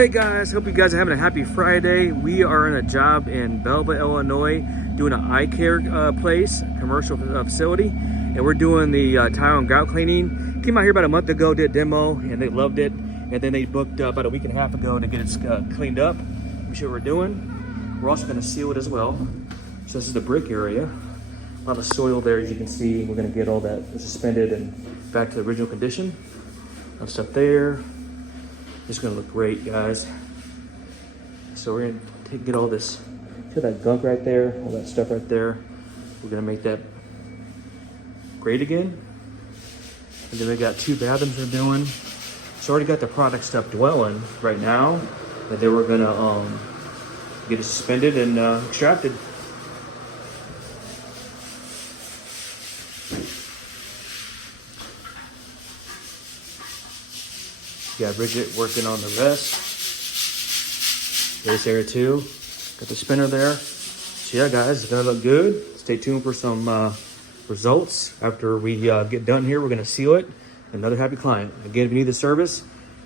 Hey guys, hope you guys are having a happy Friday. We are in a job in Belleville, Illinois, doing an eye care place, commercial facility, and we're doing the tile and grout cleaning. Came out here about a month ago, did a demo, and they loved it. And then they booked about a week and a half ago to get it cleaned up. We show what we're doing. We're also going to seal it as well. So this is the brick area. A lot of soil there, as you can see. We're going to get all that suspended and back to the original condition. Of stuff there. It's gonna look great, guys. So we're gonna get all this, see that gunk right there, all that stuff right there. We're gonna make that great again. And then we got 2 bathrooms we're doing. So already got the product stuff dwelling right now. And then we're gonna get it suspended and extracted. Got Bridget working on the rest. There's Sarah too. Got the spinner there. So yeah, guys, it's gonna look good. Stay tuned for some results. After we get done here, we're gonna seal it. Another happy client. Again, if you need the service,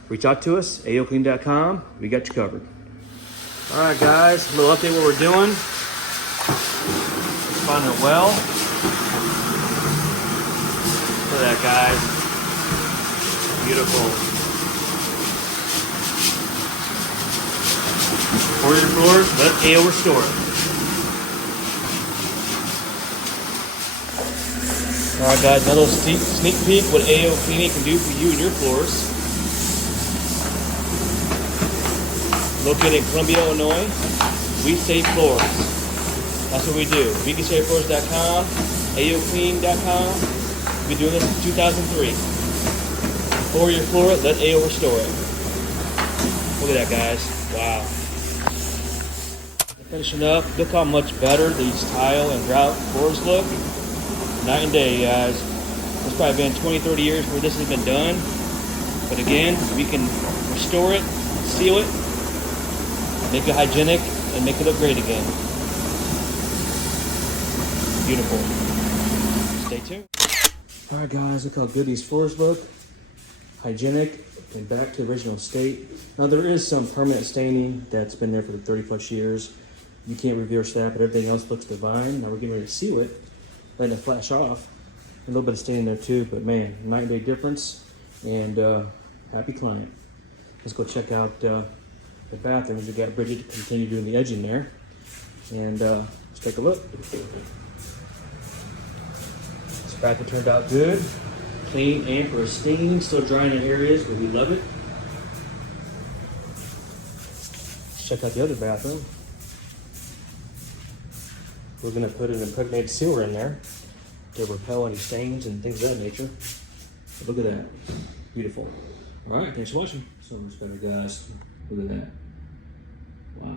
reach out to us, AOCleaning.com. We got you covered. All right, guys, a little update what we're doing. Responding well. Look at that, guys. Beautiful. For your floors, let AO restore it. Alright guys, another sneak peek what AOCleaning can do for you and your floors. Located in Columbia, Illinois, we save floors. That's what we do. WeCanSaveFloors.com, AOClean.com. We've been doing this since 2003. For your floor, let AO restore it. Look at that, guys. Wow. Finishing up, look how much better these tile and grout floors look. Night and day, guys. It's probably been 20-30 years where this has been done. But again, we can restore it, seal it, make it hygienic, and make it look great again. Beautiful. Stay tuned. Alright guys, look how good these floors look. Hygienic and back to the original state. Now there is some permanent staining that's been there for 30+ years. You can't reverse that, but everything else looks divine. Now we're getting ready to seal it, letting it flash off. A little bit of staining there too, but man, night and day difference. And happy client. Let's go check out the bathrooms. We got Bridget to continue doing the edging there. And let's take a look. This bathroom turned out good. Clean and pristine. Still drying in areas, but we love it. Let's check out the other bathroom. We're going to put an impregnated sealer in there to repel any stains and things of that nature. But look at that. Beautiful. All right, thanks for watching. So much better, guys. Look at that. Wow.